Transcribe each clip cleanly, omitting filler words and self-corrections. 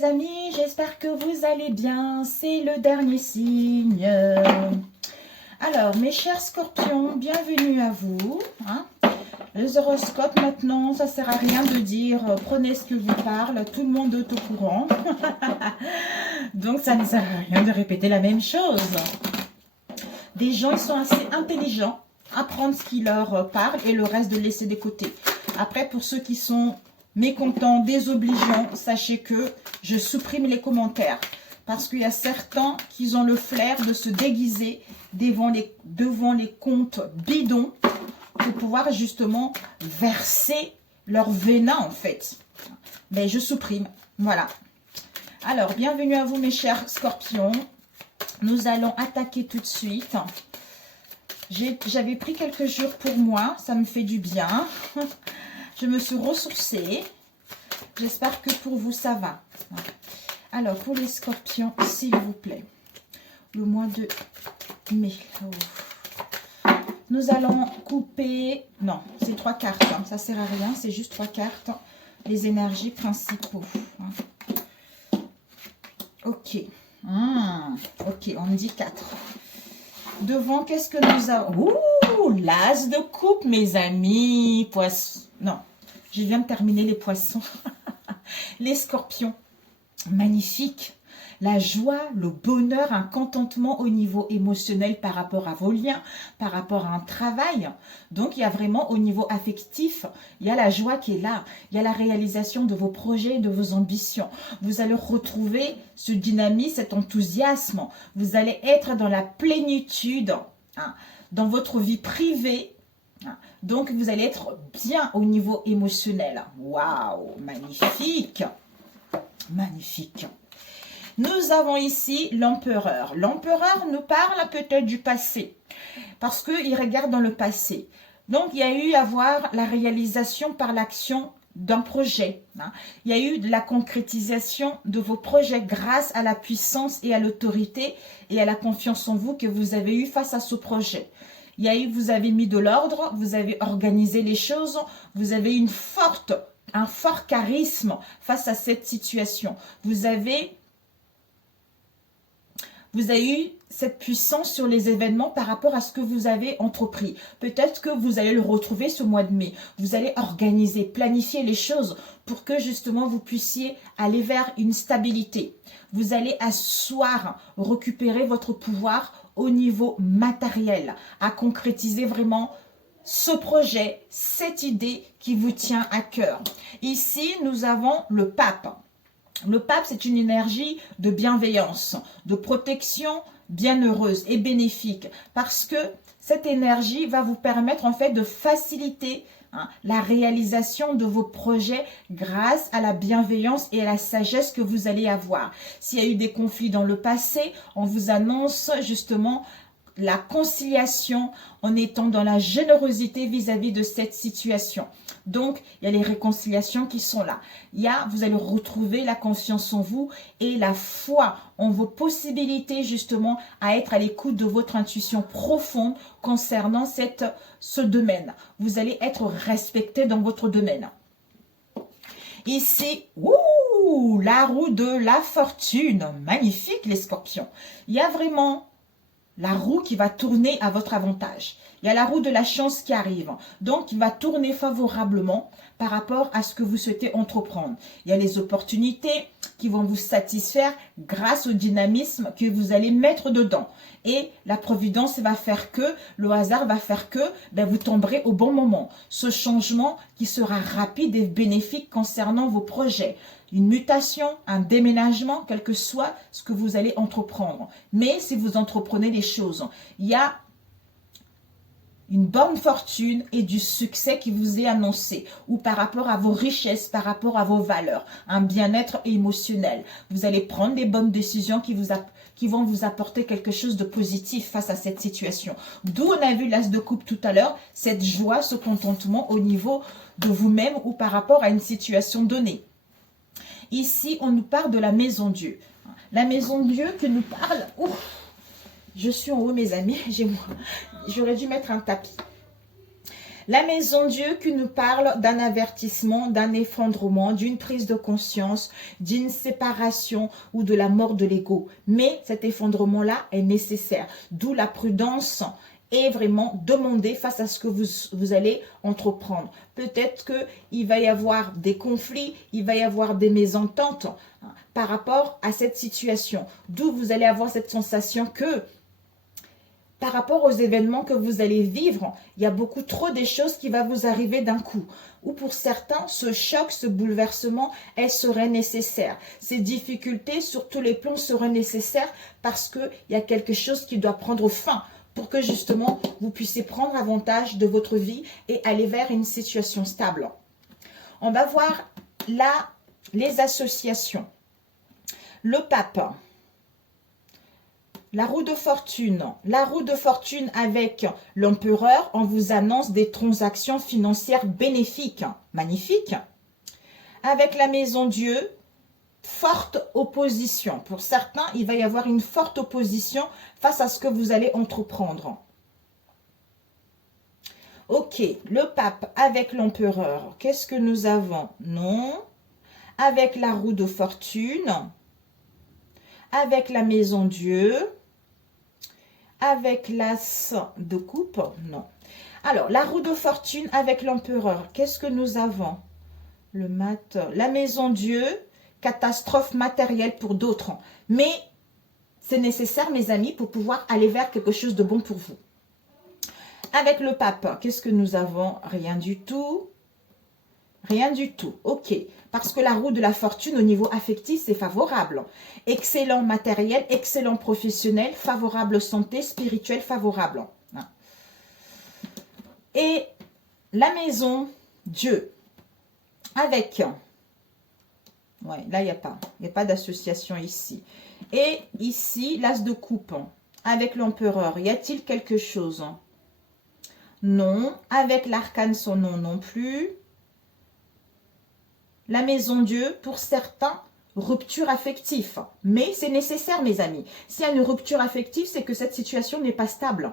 mes amis, j'espère que vous allez bien, c'est le dernier signe. Alors, mes chers scorpions, bienvenue à vous. Les horoscopes maintenant, ça sert à rien de dire prenez ce que vous parle, tout le monde est au courant. Donc, ça ne sert à rien de répéter la même chose. Des gens, ils sont assez intelligents à prendre ce qui leur parle et le reste de laisser de côté. Après, pour ceux qui sont mécontents, désobligeants, sachez que je supprime les commentaires. Parce qu'il y a certains qui ont le flair de se déguiser devant les comptes bidons pour pouvoir justement verser leur venin en fait. Mais je supprime. Voilà. Alors, bienvenue à vous mes chers scorpions. Nous allons attaquer tout de suite. J'avais pris quelques jours pour moi. Ça me fait du bien. Je me suis ressourcée. J'espère que pour vous, ça va. Alors, pour les scorpions, s'il vous plaît. Le mois de mai. Oh. Nous allons couper... Non, c'est 3 cartes. Ça ne sert à rien. C'est juste 3 cartes. Les énergies principaux. Ok. Ok, on me dit 4. Devant, qu'est-ce que nous avons? Ouh, l'as de coupe, mes amis. Poisson. Non, je viens de terminer les poissons. Les scorpions. Magnifique. La joie, le bonheur, un contentement au niveau émotionnel par rapport à vos liens, par rapport à un travail. Donc, il y a vraiment au niveau affectif, il y a la joie qui est là. Il y a la réalisation de vos projets, de vos ambitions. Vous allez retrouver ce dynamisme, cet enthousiasme. Vous allez être dans la plénitude, dans votre vie privée. Donc, vous allez être bien au niveau émotionnel. Waouh, magnifique. Magnifique. Nous avons ici l'empereur. L'empereur nous parle peut-être du passé, parce qu'il regarde dans le passé. Donc, il y a eu à voir la réalisation par l'action d'un projet. Il y a eu de la concrétisation de vos projets grâce à la puissance et à l'autorité et à la confiance en vous que vous avez eu face à ce projet. Il y a eu, vous avez mis de l'ordre, vous avez organisé les choses, vous avez un fort charisme face à cette situation. Vous avez eu cette puissance sur les événements par rapport à ce que vous avez entrepris. Peut-être que vous allez le retrouver ce mois de mai. Vous allez organiser, planifier les choses pour que justement vous puissiez aller vers une stabilité. Vous allez asseoir, récupérer votre pouvoir au niveau matériel, à concrétiser vraiment ce projet, cette idée qui vous tient à cœur. Ici, nous avons le pape. Le pape, c'est une énergie de bienveillance, de protection bienheureuse et bénéfique parce que cette énergie va vous permettre en fait de faciliter la réalisation de vos projets grâce à la bienveillance et à la sagesse que vous allez avoir. S'il y a eu des conflits dans le passé, on vous annonce justement la conciliation en étant dans la générosité vis-à-vis de cette situation. Donc, il y a les réconciliations qui sont là. Vous allez retrouver la confiance en vous et la foi en vos possibilités justement à être à l'écoute de votre intuition profonde concernant ce domaine. Vous allez être respecté dans votre domaine. Ici, la roue de la fortune. Magnifique les scorpions. Il y a vraiment la roue qui va tourner à votre avantage. Il y a la roue de la chance qui arrive. Donc, il va tourner favorablement par rapport à ce que vous souhaitez entreprendre. Il y a les opportunités qui vont vous satisfaire grâce au dynamisme que vous allez mettre dedans. Et la providence va faire que, le hasard va faire que vous tomberez au bon moment. Ce changement qui sera rapide et bénéfique concernant vos projets. Une mutation, un déménagement, quel que soit ce que vous allez entreprendre. Mais si vous entreprenez les choses, il y a une bonne fortune et du succès qui vous est annoncé, ou par rapport à vos richesses, par rapport à vos valeurs, un bien-être émotionnel. Vous allez prendre les bonnes décisions qui vont vous apporter quelque chose de positif face à cette situation. D'où on a vu l'as de coupe tout à l'heure, cette joie, ce contentement au niveau de vous-même ou par rapport à une situation donnée. Ici, on nous parle de la maison Dieu. La maison Dieu que nous parle... Je suis en haut, mes amis. J'aurais dû mettre un tapis. La maison Dieu qui nous parle d'un avertissement, d'un effondrement, d'une prise de conscience, d'une séparation ou de la mort de l'ego. Mais cet effondrement-là est nécessaire. D'où la prudence est vraiment demandée face à ce que vous allez entreprendre. Peut-être qu'il va y avoir des conflits, il va y avoir des mésententes par rapport à cette situation. D'où vous allez avoir cette sensation que par rapport aux événements que vous allez vivre, il y a beaucoup trop de choses qui vont vous arriver d'un coup. Ou pour certains, ce choc, ce bouleversement, elle serait nécessaire. Ces difficultés sur tous les plans seraient nécessaires parce qu'il y a quelque chose qui doit prendre fin pour que justement vous puissiez prendre avantage de votre vie et aller vers une situation stable. On va voir là les associations. Le pape. La roue de fortune. La roue de fortune avec l'empereur, on vous annonce des transactions financières bénéfiques. Magnifique. Avec la maison Dieu, forte opposition. Pour certains, il va y avoir une forte opposition face à ce que vous allez entreprendre. Ok, le pape avec l'empereur. Qu'est-ce que nous avons? Non. Avec la roue de fortune. Avec la maison Dieu. Avec l'as de coupe, non. Alors, la roue de fortune avec l'empereur, qu'est-ce que nous avons? Le mat, la maison Dieu, catastrophe matérielle pour d'autres. Mais c'est nécessaire, mes amis, pour pouvoir aller vers quelque chose de bon pour vous. Avec le pape, qu'est-ce que nous avons? Rien du tout. Rien du tout. Ok. Parce que la roue de la fortune au niveau affectif, c'est favorable. Excellent matériel, excellent professionnel, favorable santé, spirituel, favorable. Et la maison Dieu. Avec. Ouais, là, il n'y a pas d'association ici. Et ici, l'as de coupe. Avec l'empereur. Y a-t-il quelque chose? Non. Avec l'arcane, son nom non plus. La maison Dieu, pour certains, rupture affective. Mais c'est nécessaire, mes amis. S'il y a une rupture affective, c'est que cette situation n'est pas stable.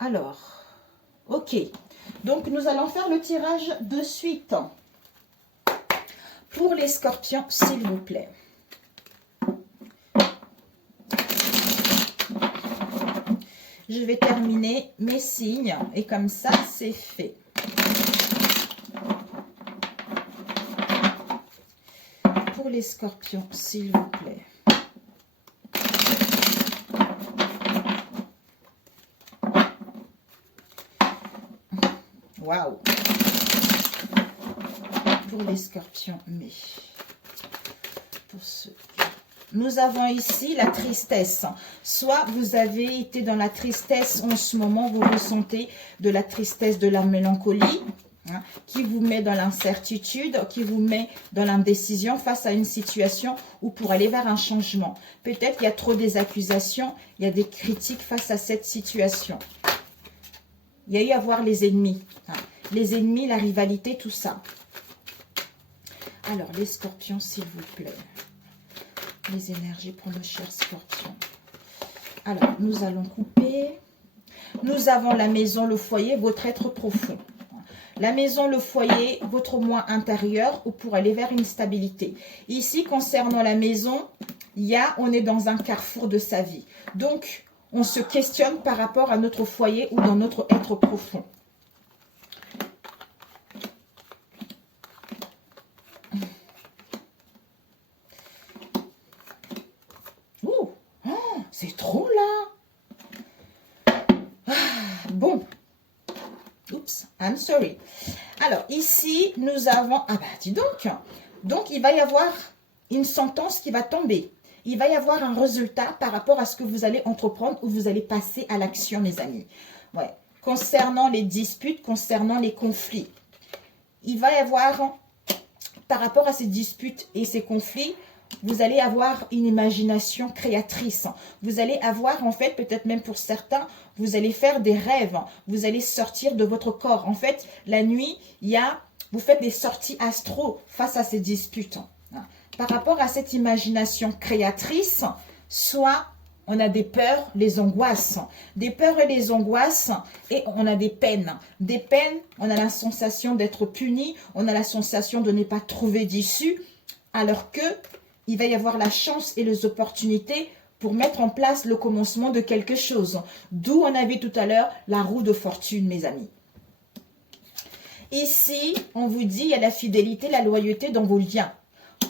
Alors, ok. Donc, nous allons faire le tirage de suite. Pour les scorpions, s'il vous plaît. Je vais terminer mes signes et comme ça, c'est fait. Pour les scorpions, s'il vous plaît. Waouh! Pour les scorpions, mais pour ceux qui... Nous avons ici la tristesse. Soit vous avez été dans la tristesse en ce moment, vous ressentez de la tristesse, de la mélancolie, qui vous met dans l'incertitude, qui vous met dans l'indécision face à une situation ou pour aller vers un changement. Peut-être qu'il y a trop des accusations, il y a des critiques face à cette situation. Il y a eu à voir les ennemis. Les ennemis, la rivalité, tout ça. Alors, les scorpions, s'il vous plaît. Les énergies pour nos chers scorpions. Alors, nous allons couper. Nous avons la maison, le foyer, votre être profond. La maison, le foyer, votre moi intérieur ou pour aller vers une stabilité. Ici, concernant la maison, on est dans un carrefour de sa vie. Donc, on se questionne par rapport à notre foyer ou dans notre être profond. Oh, c'est trop là. Bon. Oups, I'm sorry. Alors, ici, nous avons... Ah bah, dis donc. Donc, il va y avoir une sentence qui va tomber. Il va y avoir un résultat par rapport à ce que vous allez entreprendre ou vous allez passer à l'action, mes amis. Ouais. Concernant les disputes, concernant les conflits. Il va y avoir, par rapport à ces disputes et ces conflits, vous allez avoir une imagination créatrice. Vous allez avoir, en fait, peut-être même pour certains, vous allez faire des rêves. Vous allez sortir de votre corps. En fait, la nuit, vous faites des sorties astro face à ces disputes. Par rapport à cette imagination créatrice, soit on a des peurs, les angoisses. Des peurs et les angoisses, et on a des peines. Des peines, on a la sensation d'être puni, on a la sensation de ne pas trouver d'issue, alors que il va y avoir la chance et les opportunités pour mettre en place le commencement de quelque chose. D'où on avait tout à l'heure la roue de fortune, mes amis. Ici, on vous dit, il y a la fidélité, la loyauté dans vos liens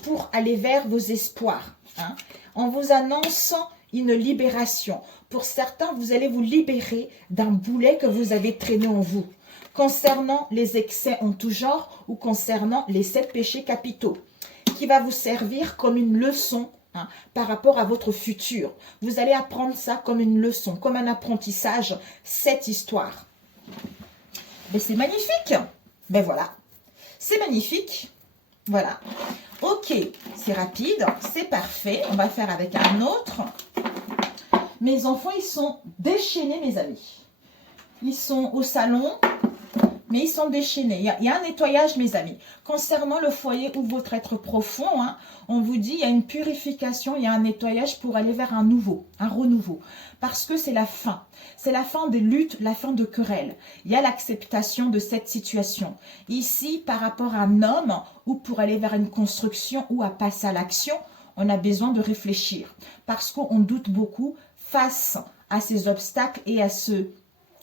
pour aller vers vos espoirs. Hein. On vous annonce une libération. Pour certains, vous allez vous libérer d'un boulet que vous avez traîné en vous. Concernant les excès en tout genre ou concernant les 7 péchés capitaux, qui va vous servir comme une leçon par rapport à votre futur. Vous allez apprendre ça comme une leçon, comme un apprentissage, cette histoire. Mais c'est magnifique. Ben voilà, c'est magnifique. Voilà. Ok, c'est rapide, c'est parfait. On va faire avec un autre. Mes enfants, ils sont déchaînés, mes amis. Ils sont au salon, mais ils sont déchaînés. Il y a un nettoyage, mes amis. Concernant le foyer ou votre être profond, hein, on vous dit il y a une purification, il y a un nettoyage pour aller vers un nouveau, un renouveau. Parce que c'est la fin. C'est la fin des luttes, la fin de querelles. Il y a l'acceptation de cette situation. Ici, par rapport à un homme, ou pour aller vers une construction ou à passer à l'action, on a besoin de réfléchir. Parce qu'on doute beaucoup face à ces obstacles et à ce...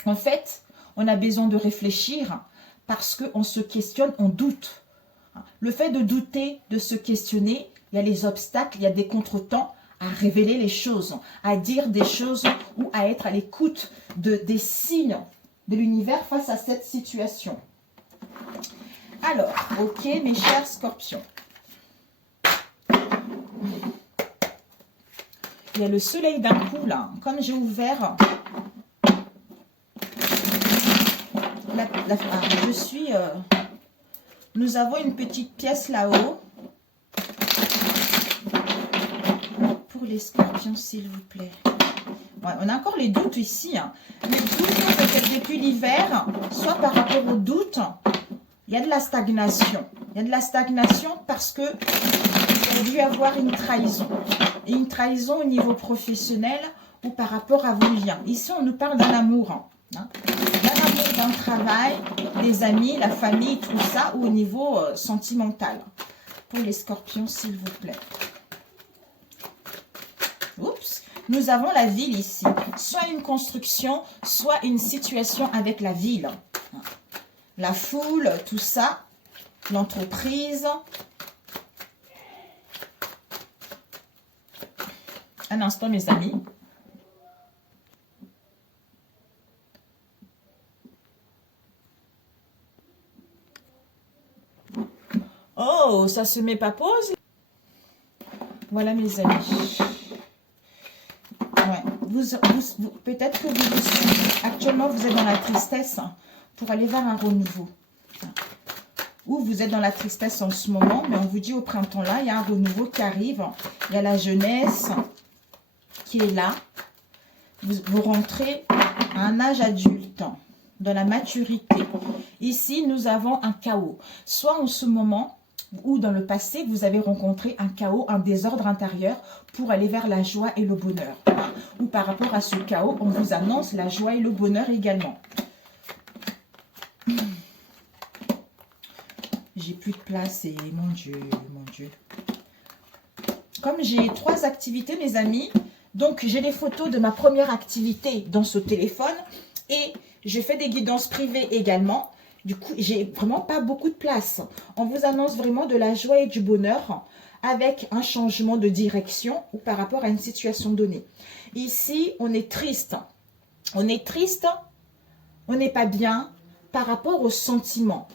En fait, on a besoin de réfléchir parce qu'on se questionne, on doute. Le fait de douter, de se questionner, il y a les obstacles, il y a des contretemps à révéler les choses, à dire des choses ou à être à l'écoute des signes de l'univers face à cette situation. Alors, ok, mes chers scorpions. Il y a le soleil d'un coup, là. Comme j'ai ouvert... je suis... nous avons une petite pièce là-haut. Pour les scorpions, s'il vous plaît. Ouais, on a encore les doutes ici. Hein. Les doutes, peut-être depuis l'hiver, soit par rapport aux doutes, il y a de la stagnation. Il y a de la stagnation parce que il a dû avoir une trahison. Et une trahison au niveau professionnel ou par rapport à vos liens. Ici, on nous parle d'un amour. Hein. D'un amour, d'un travail, des amis, la famille, tout ça, ou au niveau sentimental. Pour les scorpions, s'il vous plaît. Oups. Nous avons la ville ici. Soit une construction, soit une situation avec la ville. La foule, tout ça. L'entreprise. Un instant, mes amis. Oh, ça se met pas pause. Voilà, mes amis. Ouais. Peut-être que actuellement, vous êtes dans la tristesse pour aller vers un renouveau. Ou vous êtes dans la tristesse en ce moment, mais on vous dit au printemps là, il y a un renouveau qui arrive. Il y a la jeunesse qui est là. Vous rentrez à un âge adulte, dans la maturité. Ici, nous avons un chaos. Soit en ce moment, ou dans le passé, vous avez rencontré un chaos, un désordre intérieur pour aller vers la joie et le bonheur. Ou par rapport à ce chaos, on vous annonce la joie et le bonheur également. J'ai plus de place et mon Dieu, mon Dieu. Comme j'ai 3 activités, mes amis, donc j'ai les photos de ma première activité dans ce téléphone et je fais des guidances privées également. Du coup, j'ai vraiment pas beaucoup de place. On vous annonce vraiment de la joie et du bonheur avec un changement de direction ou par rapport à une situation donnée. Ici, on est triste. On est triste, on n'est pas bien par rapport aux sentiments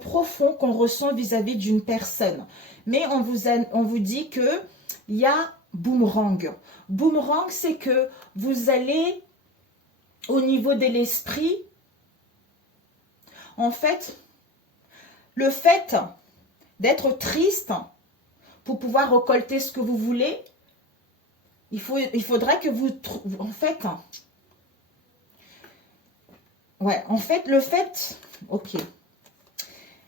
profonds qu'on ressent vis-à-vis d'une personne. Mais on vous dit que il y a boomerang. Boomerang, c'est que vous allez au niveau de l'esprit. En fait, le fait d'être triste pour pouvoir récolter ce que vous voulez, il faudrait que vous... En fait, le fait... Ok.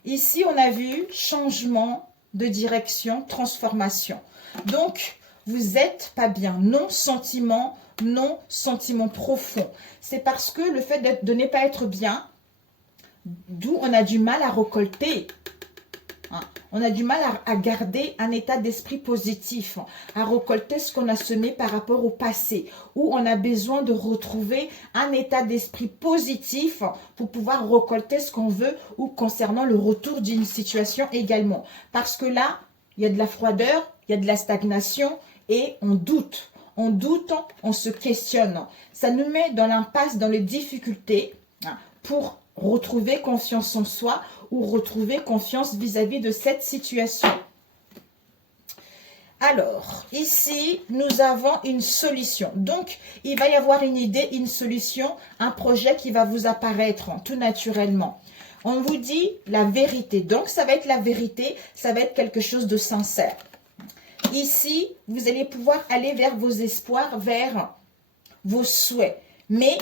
Ici, on a vu changement de direction, transformation. Donc, vous n'êtes pas bien. Non sentiment profond. C'est parce que le fait de ne pas être bien, d'où on a du mal à récolter. On a du mal à garder un état d'esprit positif, à récolter ce qu'on a semé par rapport au passé, où on a besoin de retrouver un état d'esprit positif pour pouvoir récolter ce qu'on veut ou concernant le retour d'une situation également. Parce que là, il y a de la froideur, il y a de la stagnation et on doute. On doute, on se questionne. Ça nous met dans l'impasse, dans les difficultés pour retrouver confiance en soi ou retrouver confiance vis-à-vis de cette situation. Alors, ici, nous avons une solution. Donc, il va y avoir une idée, une solution, un projet qui va vous apparaître tout naturellement. On vous dit la vérité. Donc, ça va être la vérité, ça va être quelque chose de sincère. Ici, vous allez pouvoir aller vers vos espoirs, vers vos souhaits. Mais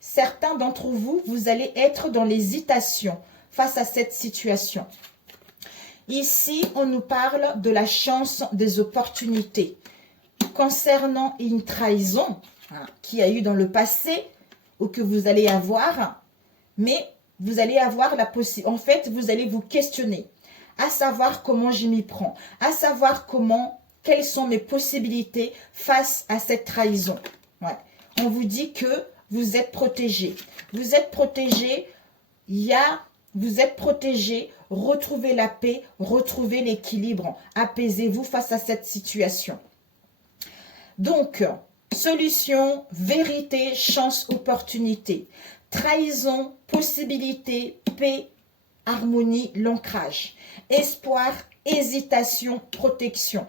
certains d'entre vous, vous allez être dans l'hésitation face à cette situation. Ici, on nous parle de la chance des opportunités. Concernant une trahison qu'il y a eu dans le passé ou que vous allez avoir, mais vous allez avoir la possibilité. En fait, vous allez vous questionner, à savoir comment je m'y prends, à savoir quelles sont mes possibilités face à cette trahison. Ouais. On vous dit que vous êtes protégé. Vous êtes protégé, vous êtes protégé, retrouvez la paix, retrouvez l'équilibre, apaisez-vous face à cette situation. Donc, solution, vérité, chance, opportunité. Trahison, possibilité, paix, harmonie, l'ancrage. Espoir, hésitation, protection.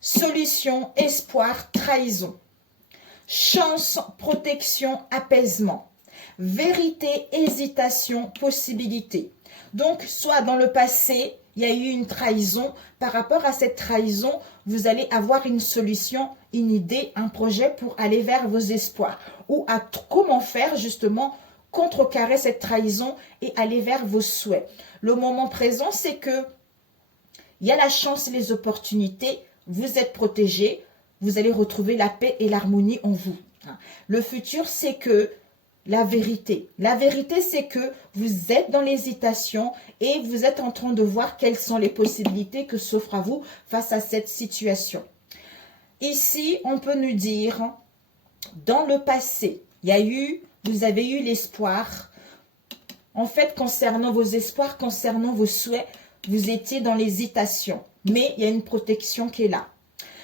Solution, espoir, trahison. Chance, protection, apaisement. Vérité, hésitation, possibilité. Donc, soit dans le passé, il y a eu une trahison. Par rapport à cette trahison, vous allez avoir une solution, une idée, un projet pour aller vers vos espoirs. Ou à comment faire justement contrecarrer cette trahison et aller vers vos souhaits. Le moment présent, c'est que il y a la chance et les opportunités. Vous êtes protégé. Vous allez retrouver la paix et l'harmonie en vous. Le futur, c'est que la vérité. La vérité, c'est que vous êtes dans l'hésitation et vous êtes en train de voir quelles sont les possibilités que s'offrent à vous face à cette situation. Ici, on peut nous dire, dans le passé, vous avez eu l'espoir. En fait, concernant vos espoirs, concernant vos souhaits, vous étiez dans l'hésitation. Mais il y a une protection qui est là.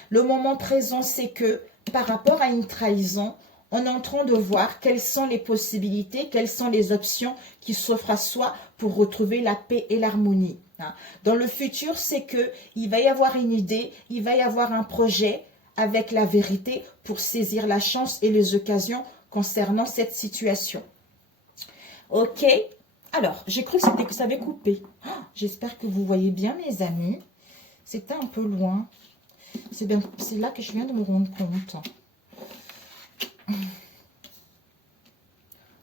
Le moment présent, c'est que par rapport à une trahison, on est en train de voir quelles sont les possibilités, quelles sont les options qui s'offrent à soi pour retrouver la paix et l'harmonie. Dans le futur, c'est qu'il va y avoir une idée, il va y avoir un projet avec la vérité pour saisir la chance et les occasions concernant cette situation. Ok? Alors, j'ai cru que ça avait coupé. J'espère que vous voyez bien, mes amis. C'était un peu loin. C'est là que je viens de me rendre compte.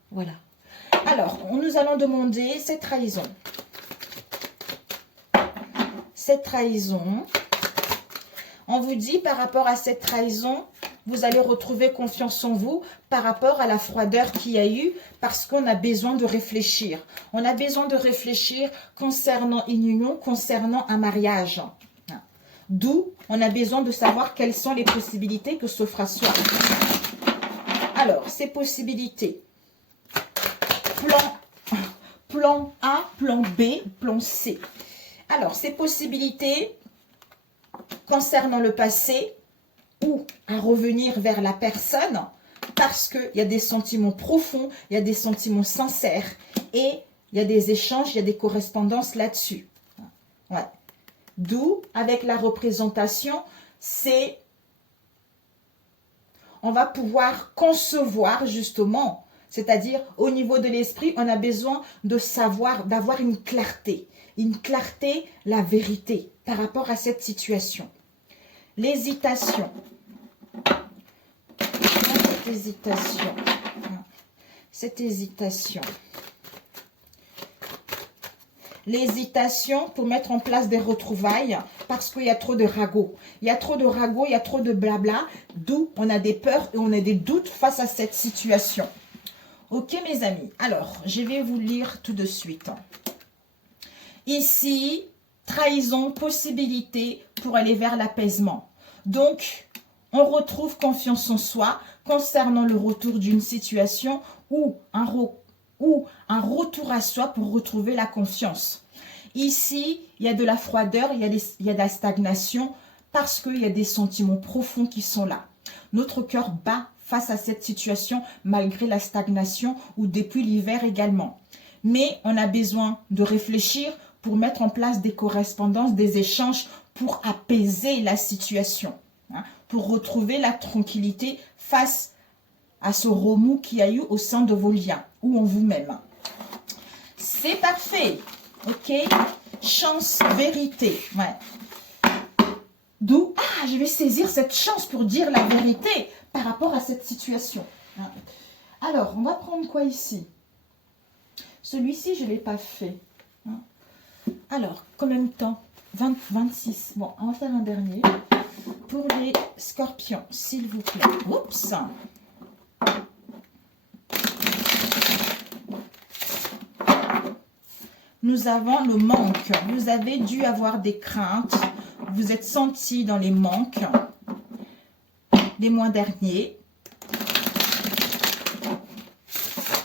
Voilà. Alors, nous allons demander cette trahison. Cette trahison, on vous dit par rapport à cette trahison, vous allez retrouver confiance en vous par rapport à la froideur qu'il y a eu parce qu'on a besoin de réfléchir. On a besoin de réfléchir concernant une union, concernant un mariage. D'où on a besoin de savoir quelles sont les possibilités que s'offre à soi. Alors, ces possibilités. Plan A, plan B, plan C. Alors, ces possibilités concernant le passé ou à revenir vers la personne parce qu'il y a des sentiments profonds, il y a des sentiments sincères et il y a des échanges, il y a des correspondances là-dessus. Ouais. D'où, avec la représentation, on va pouvoir concevoir justement, c'est-à-dire au niveau de l'esprit, on a besoin de savoir, d'avoir une clarté, la vérité par rapport à cette situation. L'hésitation. Cette hésitation. l'hésitation pour mettre en place des retrouvailles parce qu'il y a trop de ragots. Il y a trop de ragots, il y a trop de blabla, d'où on a des peurs et on a des doutes face à cette situation. Ok mes amis, alors je vais vous lire tout de suite. Ici, trahison, possibilité pour aller vers l'apaisement. Donc, on retrouve confiance en soi concernant le retour d'une situation ou un retour à soi pour retrouver la confiance. Ici, il y a de la froideur, il y a de la stagnation parce qu'il y a des sentiments profonds qui sont là. Notre cœur bat face à cette situation malgré la stagnation ou depuis l'hiver également. Mais on a besoin de réfléchir pour mettre en place des correspondances, des échanges pour apaiser la situation, hein, pour retrouver la tranquillité face à ce remous qu'il y a eu au sein de vos liens ou en vous-même. C'est parfait, ok? Chance, vérité, ouais. D'où, je vais saisir cette chance pour dire la vérité par rapport à cette situation. Hein. Alors, on va prendre quoi ici? Celui-ci, je ne l'ai pas fait. Hein. Alors, combien de temps? 26. Bon, on va faire un dernier. Pour les scorpions, s'il vous plaît. Oups! Nous avons le manque. Vous avez dû avoir des craintes. Vous êtes senti dans les manques des mois derniers.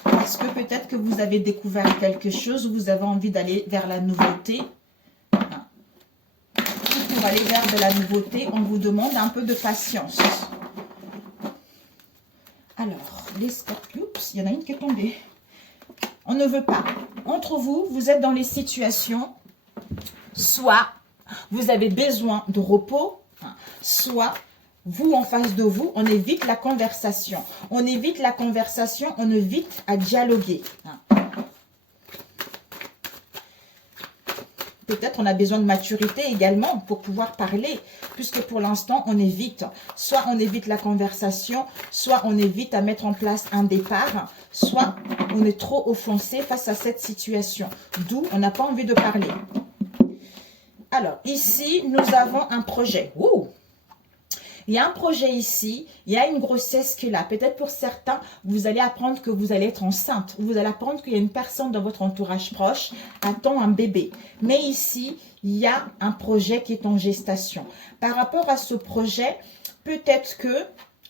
Parce que peut-être que vous avez découvert quelque chose, vous avez envie d'aller vers la nouveauté. Pour aller vers de la nouveauté, on vous demande un peu de patience. Alors, les scorpions, il y en a une qui est tombée. On ne veut pas. Entre vous, vous êtes dans les situations, soit vous avez besoin de repos, soit vous, en face de vous, on évite la conversation. On évite la conversation, on évite à dialoguer. Peut-être on a besoin de maturité également pour pouvoir parler, puisque pour l'instant, on évite. Soit on évite la conversation, soit on évite à mettre en place un départ, soit on est trop offensé face à cette situation. D'où on n'a pas envie de parler. Alors, ici, nous avons un projet. Ouh! Il y a un projet ici, il y a une grossesse qui est là. Peut-être pour certains, vous allez apprendre que vous allez être enceinte. Ou vous allez apprendre qu'il y a une personne dans votre entourage proche attend un bébé. Mais ici, il y a un projet qui est en gestation. Par rapport à ce projet, peut-être que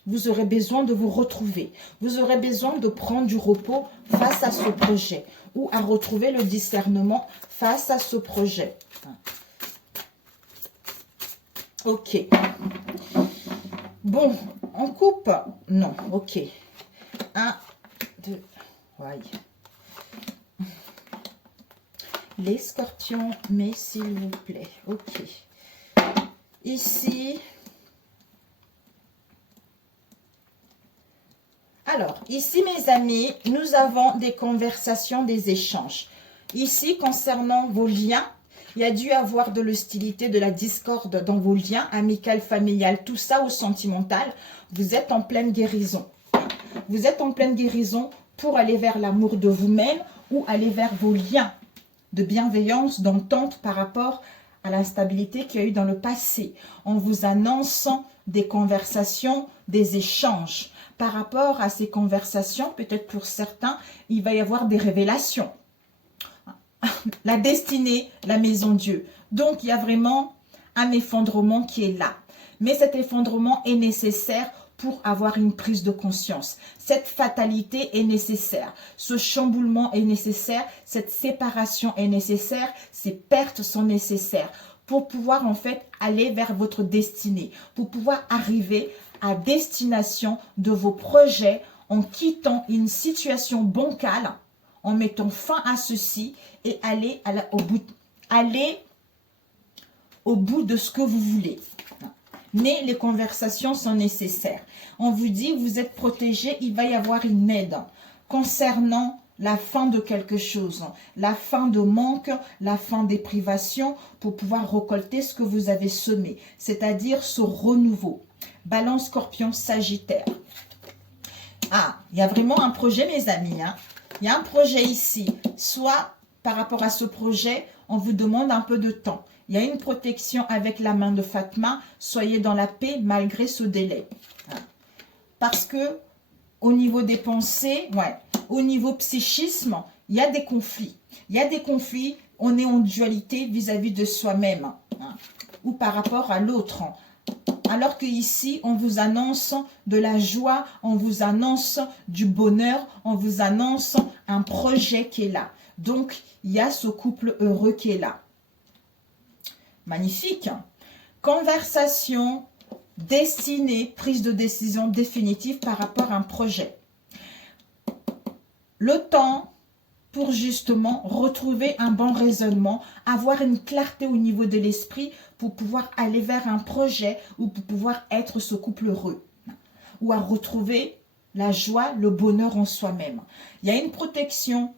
vous aurez besoin de vous retrouver. Vous aurez besoin de prendre du repos face à ce projet. Ou à retrouver le discernement face à ce projet. Ok. Bon, on coupe? Non, ok. 1, 2, ouais. Les scorpions, mais s'il vous plaît. Ok. Ici. Alors, ici, mes amis, nous avons des conversations, des échanges. Ici, concernant vos liens, il y a dû avoir de l'hostilité, de la discorde dans vos liens, amical, familial, tout ça ou sentimental. Vous êtes en pleine guérison. Vous êtes en pleine guérison pour aller vers l'amour de vous-même ou aller vers vos liens de bienveillance, d'entente par rapport à l'instabilité qu'il y a eu dans le passé. En vous annonçant des conversations, des échanges. Par rapport à ces conversations, peut-être pour certains, il va y avoir des révélations. La destinée, la maison Dieu. Donc, il y a vraiment un effondrement qui est là. Mais cet effondrement est nécessaire pour avoir une prise de conscience. Cette fatalité est nécessaire. Ce chamboulement est nécessaire. Cette séparation est nécessaire. Ces pertes sont nécessaires pour pouvoir en fait aller vers votre destinée. Pour pouvoir arriver à destination de vos projets en quittant une situation bancale, en mettant fin à ceci et aller au bout de ce que vous voulez. Mais les conversations sont nécessaires. On vous dit, vous êtes protégé, il va y avoir une aide concernant la fin de quelque chose, la fin de manque, la fin des privations pour pouvoir récolter ce que vous avez semé, c'est-à-dire ce renouveau. Balance, Scorpion, Sagittaire. Ah, il y a vraiment un projet, mes amis. Hein. Il y a un projet ici. Soit par rapport à ce projet, on vous demande un peu de temps. Il y a une protection avec la main de Fatma. Soyez dans la paix malgré ce délai. Parce que au niveau des pensées, au niveau psychisme, il y a des conflits. Il y a des conflits, on est en dualité vis-à-vis de soi-même ou par rapport à l'autre. Alors qu'ici, on vous annonce de la joie, on vous annonce du bonheur, on vous annonce un projet qui est là. Donc, il y a ce couple heureux qui est là. Magnifique. Conversation, destinée, prise de décision définitive par rapport à un projet. Le temps pour justement retrouver un bon raisonnement, avoir une clarté au niveau de l'esprit pour pouvoir aller vers un projet ou pour pouvoir être ce couple heureux. Ou à retrouver la joie, le bonheur en soi-même. Il y a une protection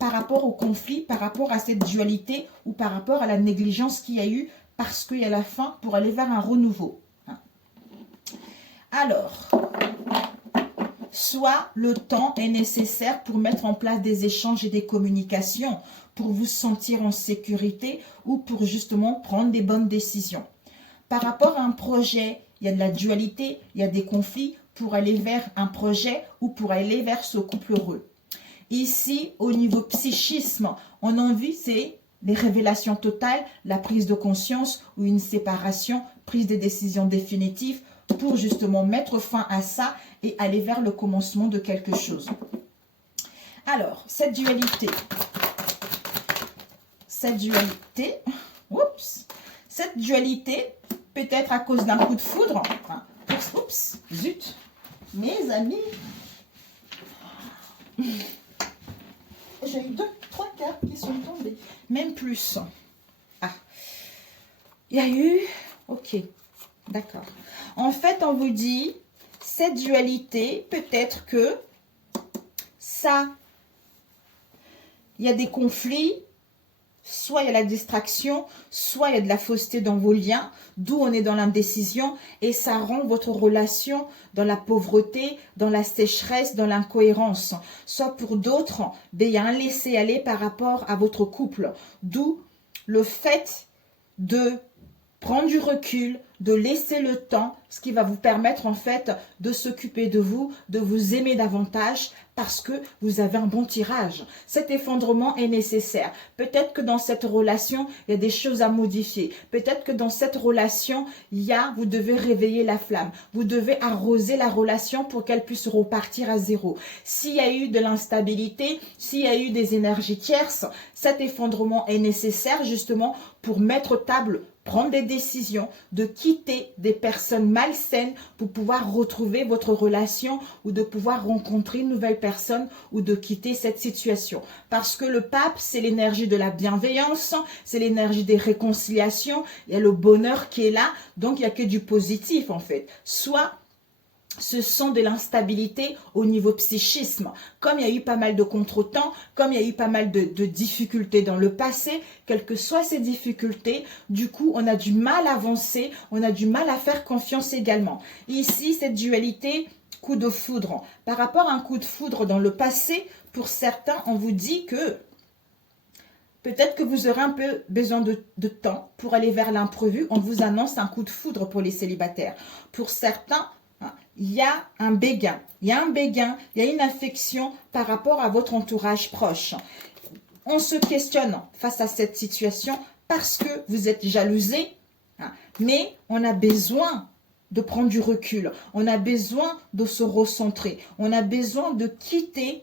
par rapport au conflit, par rapport à cette dualité ou par rapport à la négligence qu'il y a eu parce qu'il y a la fin pour aller vers un renouveau. Alors, soit le temps est nécessaire pour mettre en place des échanges et des communications, pour vous sentir en sécurité ou pour justement prendre des bonnes décisions. Par rapport à un projet, il y a de la dualité, il y a des conflits pour aller vers un projet ou pour aller vers ce couple heureux. Ici, au niveau psychisme, on a envie, c'est les révélations totales, la prise de conscience ou une séparation, prise de décision définitive pour justement mettre fin à ça et aller vers le commencement de quelque chose. Alors, cette dualité, peut-être à cause d'un coup de foudre, oups, zut, mes amis, j'ai eu 3 cartes qui sont tombées, même plus. Il y a eu, ok, d'accord. En fait, on vous dit, cette dualité, peut-être que ça, il y a des conflits, soit il y a la distraction, soit il y a de la fausseté dans vos liens, d'où on est dans l'indécision et ça rend votre relation dans la pauvreté, dans la sécheresse, dans l'incohérence. Soit pour d'autres, il y a un laisser-aller par rapport à votre couple, d'où le fait de prendre du recul, de laisser le temps, ce qui va vous permettre en fait de s'occuper de vous aimer davantage parce que vous avez un bon tirage. Cet effondrement est nécessaire. Peut-être que dans cette relation, il y a des choses à modifier. Peut-être que dans cette relation, vous devez réveiller la flamme. Vous devez arroser la relation pour qu'elle puisse repartir à zéro. S'il y a eu de l'instabilité, s'il y a eu des énergies tierces, cet effondrement est nécessaire justement pour mettre table, prendre des décisions, de quitter des personnes malsaines pour pouvoir retrouver votre relation ou de pouvoir rencontrer une nouvelle personne ou de quitter cette situation. Parce que le pape, c'est l'énergie de la bienveillance, c'est l'énergie des réconciliations, il y a le bonheur qui est là, donc il n'y a que du positif en fait. Soit ce sont de l'instabilité au niveau psychisme. Comme il y a eu pas mal de contretemps, comme il y a eu pas mal de difficultés dans le passé, quelles que soient ces difficultés, du coup, on a du mal à avancer, on a du mal à faire confiance également. Ici, cette dualité, coup de foudre. Par rapport à un coup de foudre dans le passé, pour certains, on vous dit que peut-être que vous aurez un peu besoin de temps pour aller vers l'imprévu. On vous annonce un coup de foudre pour les célibataires. Pour certains, il y a un béguin, il y a une affection par rapport à votre entourage proche. On se questionne face à cette situation parce que vous êtes jalousé, mais on a besoin de prendre du recul, on a besoin de se recentrer, on a besoin de quitter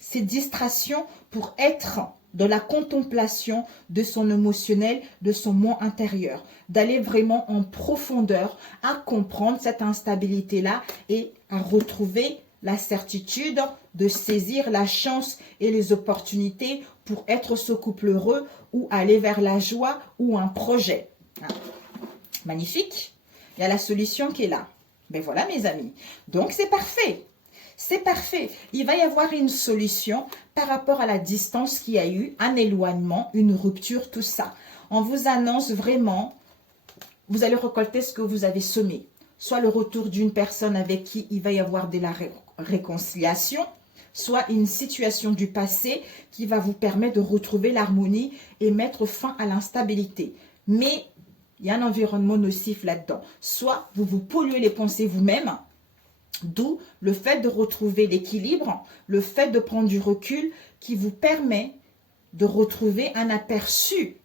ces distractions pour être dans la contemplation de son émotionnel, de son moi intérieur, d'aller vraiment en profondeur à comprendre cette instabilité-là et à retrouver la certitude de saisir la chance et les opportunités pour être ce couple heureux ou aller vers la joie ou un projet. Magnifique. Il y a la solution qui est là. Ben voilà mes amis. Donc c'est parfait. C'est parfait. Il va y avoir une solution par rapport à la distance qu'il y a eu, un éloignement, une rupture, tout ça. On vous annonce vraiment, vous allez récolter ce que vous avez semé. Soit le retour d'une personne avec qui il va y avoir de la réconciliation, soit une situation du passé qui va vous permettre de retrouver l'harmonie et mettre fin à l'instabilité. Mais il y a un environnement nocif là-dedans. Soit vous vous polluez les pensées vous-même, d'où le fait de retrouver l'équilibre, le fait de prendre du recul qui vous permet de retrouver un aperçu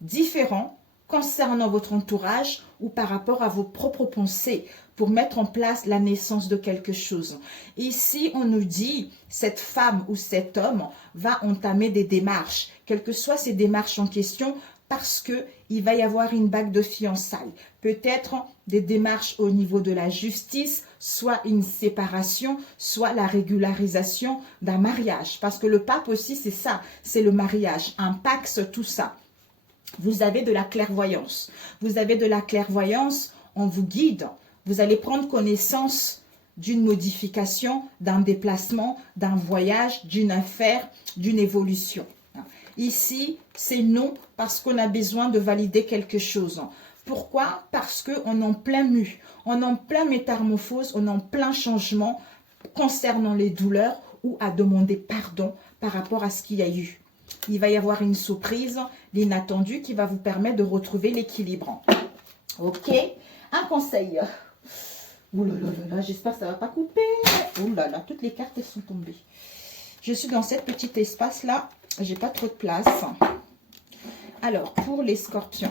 différent concernant votre entourage ou par rapport à vos propres pensées pour mettre en place la naissance de quelque chose. Ici, on nous dit, cette femme ou cet homme va entamer des démarches, quelles que soient ces démarches en question, parce qu'il va y avoir une bague de fiançailles. Peut-être des démarches au niveau de la justice, soit une séparation, soit la régularisation d'un mariage. Parce que le pape aussi, c'est ça, c'est le mariage, un pax, tout ça. Vous avez de la clairvoyance. Vous avez de la clairvoyance, on vous guide. Vous allez prendre connaissance d'une modification, d'un déplacement, d'un voyage, d'une affaire, d'une évolution. Ici, c'est non parce qu'on a besoin de valider quelque chose. Pourquoi? Parce qu'on est en plein mu, on est en plein métamorphose, on est en plein changement concernant les douleurs ou à demander pardon par rapport à ce qu'il y a eu. Il va y avoir une surprise, l'inattendu qui va vous permettre de retrouver l'équilibre. Ok? Un conseil. Ouh là là là là, j'espère que ça ne va pas couper. Ouh là là, toutes les cartes elles sont tombées. Je suis dans cet petit espace-là. J'ai pas trop de place. Alors, pour les scorpions.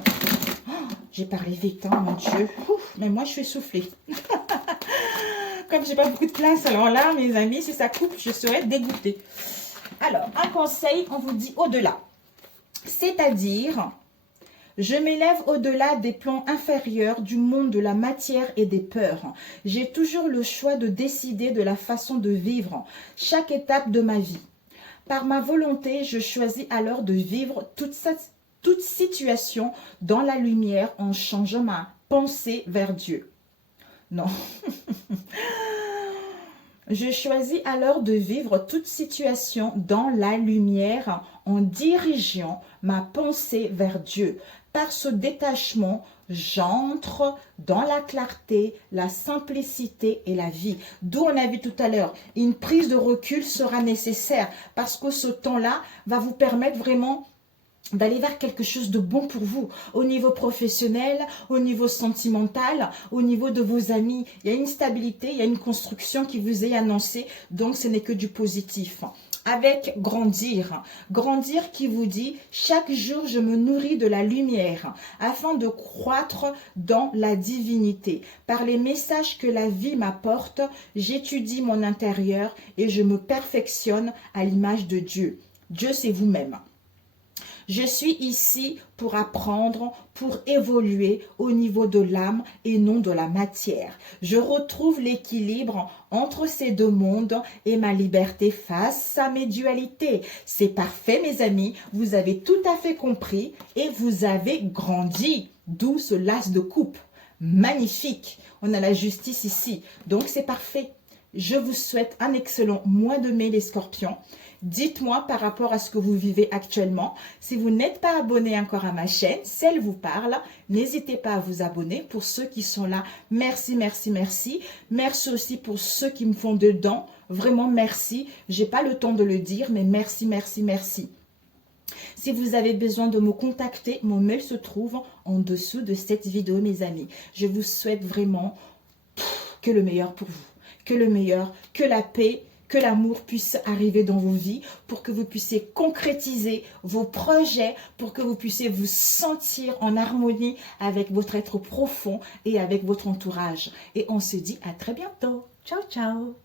Oh, j'ai parlé vite, hein, mon Dieu. Ouf, mais moi, je suis essoufflée. Comme j'ai pas beaucoup de place, alors là, mes amis, si ça coupe, je serais dégoûtée. Alors, un conseil, on vous dit au-delà. C'est-à-dire, je m'élève au-delà des plans inférieurs du monde de la matière et des peurs. J'ai toujours le choix de décider de la façon de vivre chaque étape de ma vie. Par ma volonté, je choisis alors de vivre toute situation dans la lumière en changeant ma pensée vers Dieu. Non. Je choisis alors de vivre toute situation dans la lumière en dirigeant ma pensée vers Dieu. Par ce détachement, j'entre dans la clarté, la simplicité et la vie. D'où on a vu tout à l'heure, une prise de recul sera nécessaire parce que ce temps-là va vous permettre vraiment d'aller vers quelque chose de bon pour vous, au niveau professionnel, au niveau sentimental, au niveau de vos amis. Il y a une stabilité, il y a une construction qui vous est annoncée, donc ce n'est que du positif. Avec grandir, grandir qui vous dit, chaque jour je me nourris de la lumière afin de croître dans la divinité. Par les messages que la vie m'apporte, j'étudie mon intérieur et je me perfectionne à l'image de Dieu. Dieu, c'est vous-même. Je suis ici pour apprendre, pour évoluer au niveau de l'âme et non de la matière. Je retrouve l'équilibre entre ces deux mondes et ma liberté face à mes dualités. C'est parfait, mes amis. Vous avez tout à fait compris et vous avez grandi. D'où ce las de coupe. Magnifique. On a la justice ici. Donc, c'est parfait. Je vous souhaite un excellent mois de mai, les scorpions. Dites-moi par rapport à ce que vous vivez actuellement. Si vous n'êtes pas abonné encore à ma chaîne, si elle vous parle, n'hésitez pas à vous abonner. Pour ceux qui sont là, merci, merci, merci. Merci aussi pour ceux qui me font dedans. Vraiment, merci. Je n'ai pas le temps de le dire, mais merci, merci, merci. Si vous avez besoin de me contacter, mon mail se trouve en dessous de cette vidéo, mes amis. Je vous souhaite vraiment que le meilleur pour vous. Que le meilleur, que la paix, que l'amour puisse arriver dans vos vies pour que vous puissiez concrétiser vos projets, pour que vous puissiez vous sentir en harmonie avec votre être profond et avec votre entourage. Et on se dit à très bientôt. Ciao, ciao.